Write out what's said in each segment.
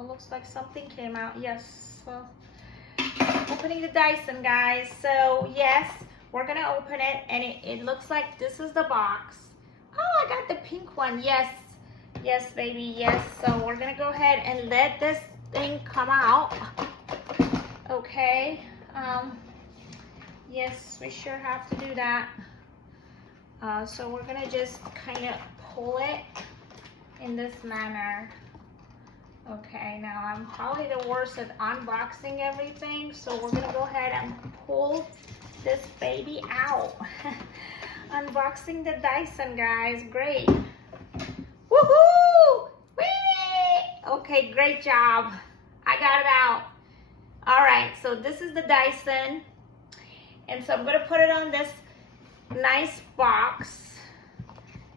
Oh, looks like something came out. Yes. Well, opening the Dyson, guys. So yes, we're gonna open it, and it looks like this is the box. Oh, I got the pink one. Yes, yes, baby, yes. So we're gonna go ahead and let this thing come out. Okay. Yes, we sure have to do that. So we're gonna just kind of pull it in this manner. Okay, now I'm probably the worst at unboxing everything, so we're gonna go ahead and pull this baby out. Unboxing the Dyson, guys. Great. Woohoo! Whee! Okay, great job. I got it out. All right, so this is the Dyson, and so I'm gonna put it on this nice box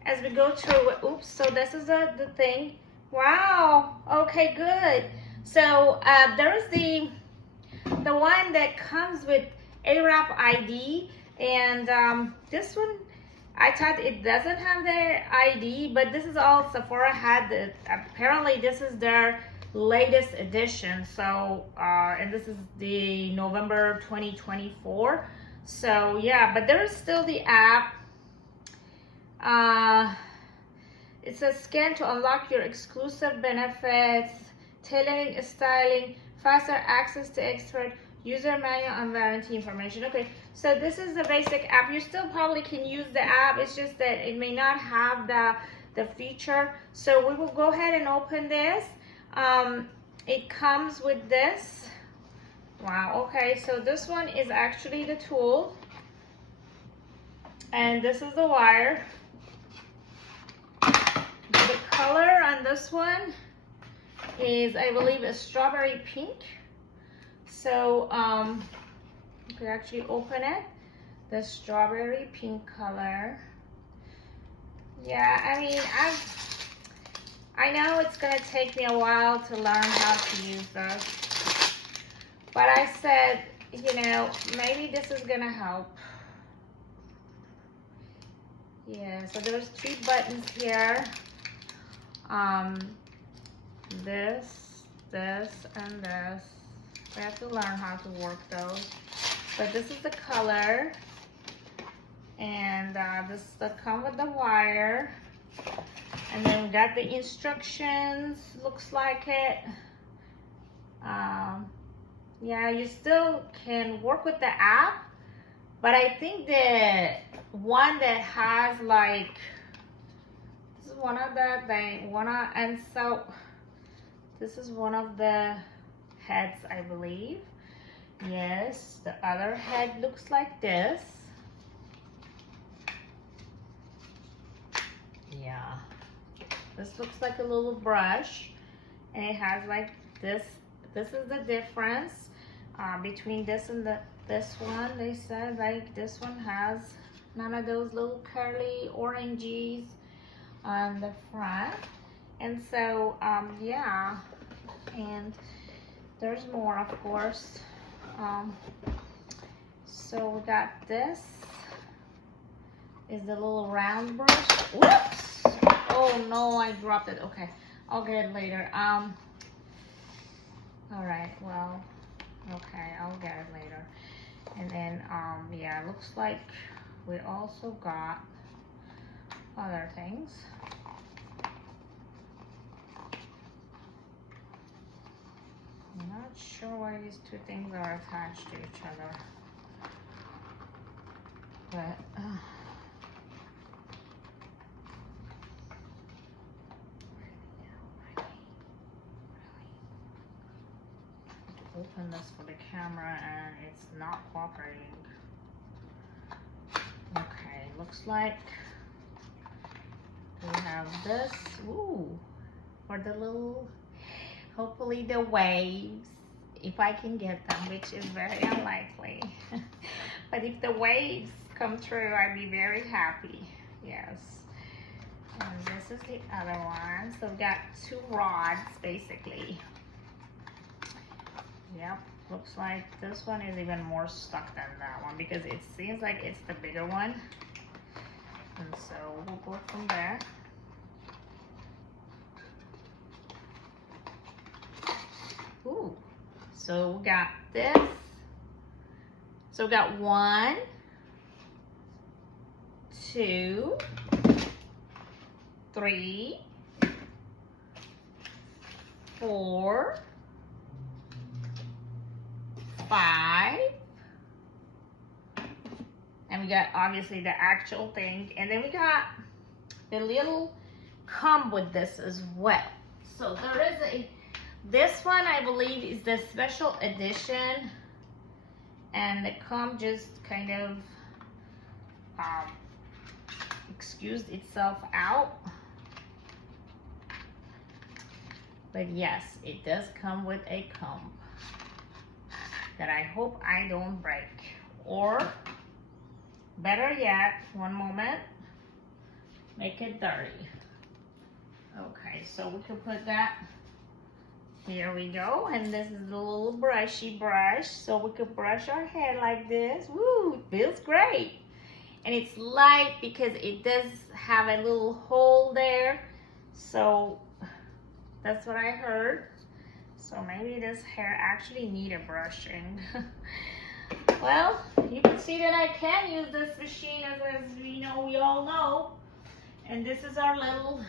as we go through it. Oops, so this is the thing. Wow, okay, good. So there is the one that comes with Airwrap ID, and this one, I thought it doesn't have their ID, but this is all Sephora had. Apparently this is their latest edition. So and this is the November 2024. So yeah, but there is still the app. It says scan to unlock your exclusive benefits, tailoring, styling, faster access to expert, user manual and warranty information. Okay, so this is the basic app. You still probably can use the app. It's just that it may not have the feature. So we will go ahead and open this. It comes with this. Wow, okay, so this one is actually the tool. And this is the wire. The color on this one is, I believe, a strawberry pink. So you can actually open it. The strawberry pink color. Yeah, I mean, I know it's gonna take me a while to learn how to use this, but I said, you know, maybe this is gonna help. Yeah, so there's 3 buttons here. This, and this. We have to learn how to work those. But this is the color, and this come with the wire, and then we got the instructions. Looks like it. Yeah, you still can work with the app, but I think the one that has like, this is one of the thing, and so this is one of the heads, I believe. Yes, the other head looks like this. Yeah, this looks like a little brush, and it has like this. This is the difference between this and this one. They said like this one has none of those little curly oranges on the front, and so yeah, and there's more, of course. So we got this is the little round brush. Whoops! Oh no, I dropped it. Okay, I'll get it later. All right, well, okay, I'll get it later. And then yeah, it looks like we also got other things. I'm not sure why these 2 things are attached to each other, but open this for the camera and it's not cooperating. Okay, looks like we have this, ooh, for the little, hopefully the waves, if I can get them, which is very unlikely. But if the waves come through, I'd be very happy. Yes. And this is the other one. So we've got 2 rods basically. Yep, looks like this one is even more stuck than that one because it seems like it's the bigger one. And so we'll go from there. So we got this. So we got 1, 2, 3, 4, 5, and we got obviously the actual thing, and then we got the little comb with this as well. So there is this one I believe is the special edition, and the comb just kind of excused itself out. But yes, it does come with a comb that I hope I don't break. Or better yet, one moment, make it dirty. Okay, so we can put that, here we go. And this is a little brushy brush, so we could brush our hair like this. Woo, it feels great. And it's light because it does have a little hole there. So that's what I heard. So maybe this hair actually need a brushing. Well, you can see that I can use this machine as we all know. And this is our little,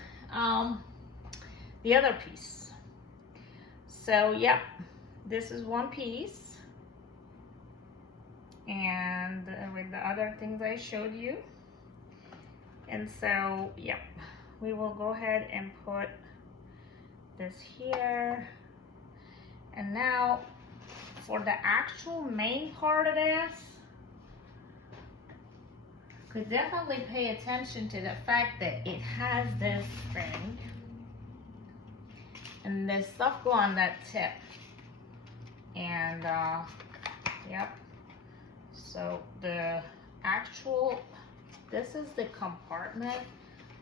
the other piece. So yep, this is one piece. And with the other things I showed you. And so, yep, we will go ahead and put this here. And now for the actual main part of this, could definitely pay attention to the fact that it has this thing and this stuff go on that tip. And yep, so the actual, this is the compartment,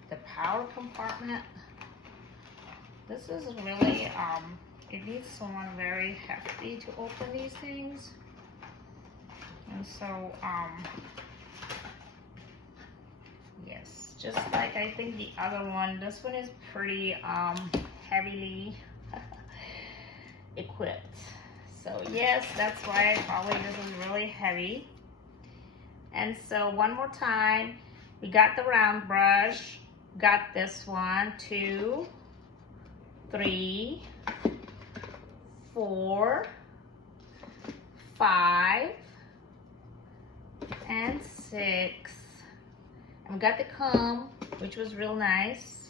the power compartment. This is really it needs someone very hefty to open these things. And so yes, just like I think the other one, this one is pretty heavily equipped. So yes, that's why probably this is really heavy. And so one more time, we got the round brush, got this one, 2, 3, 4, 5, and 6. And we got the comb, which was real nice.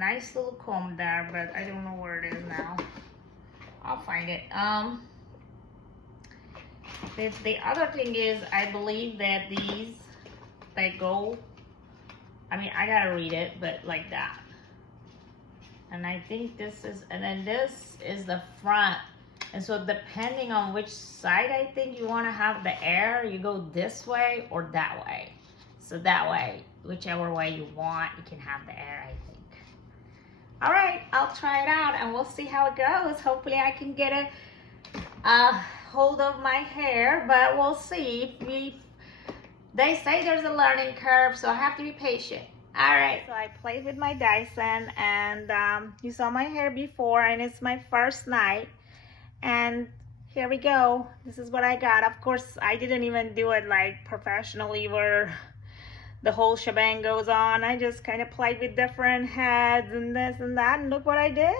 Nice little comb there, but I don't know where it is now. I'll find it. The other thing is, I believe that these, they go, I mean, I gotta read it, but like that. And I think this is, and then this is the front. And so depending on which side I think you want to have the air, you go this way or that way. So that way, whichever way you want, you can have the air, I think. All right, I'll try it out and we'll see how it goes. Hopefully I can get a hold of my hair, but we'll see. They say there's a learning curve, so I have to be patient. All right, so I played with my Dyson, and you saw my hair before, and it's my first night. And here we go. This is what I got. Of course, I didn't even do it like professionally where the whole shebang goes on. I just kind of played with different heads and this and that, and look what I did.